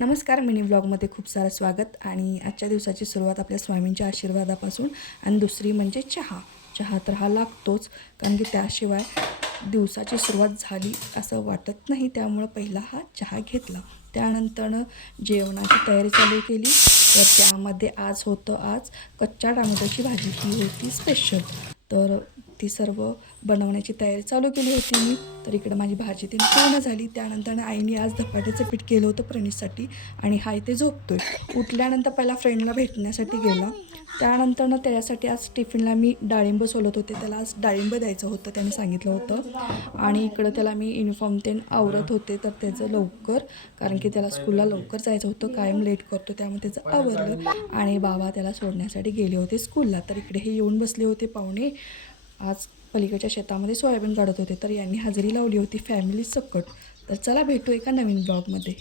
नमस्कार. मिनी ब्लॉगमध्ये खूप सारं स्वागत. आणि आजच्या दिवसाची सुरुवात आपल्या स्वामींच्या आशीर्वादापासून. आणि दुसरी म्हणजे चहा तर हा लागतोच, कारण की त्याशिवाय दिवसाची सुरुवात झाली असं वाटत नाही. त्यामुळं पहिला हा चहा घेतला. त्यानंतरनं जेवणाची तयारी चालू केली. तर त्यामध्ये आज कच्च्या टोमॅटोची भाजी, ही होती स्पेशल. तर ती सर्व बनवण्याची तयारी चालू केली होती मी. तर इकडं माझी भाजी ती पूर्ण झाली. त्यानंतर आईने आज धपाट्याचं पीठ केलं होतं प्रणीससाठी, आणि हा इथे झोपतोय. उठल्यानंतर पहिला फ्रेंडला भेटण्यासाठी गेला. त्यानंतर त्याच्यासाठी आज टिफिनला मी डाळिंब सोलत होते. त्याला आज डाळिंब द्यायचं होतं, त्याने सांगितलं होतं. आणि इकडं त्याला मी युनिफॉर्म ते आवरत होते. तर त्याचं लवकर, कारण की त्याला स्कूलला लवकर जायचं होतं, कायम लेट करतो, त्यामुळे त्याचं आवरलं. आणि बाबा त्याला सोडण्यासाठी गेले होते स्कूलला. तर इकडे हे येऊन बसले होते पाहुणे. आज पलीकडच्या शेतामध्ये सोयाबीन काढत होते. तर यांनी हजेरी लावली होती फॅमिली सकट. तर चला भेटू एका नवीन ब्लॉगमध्ये.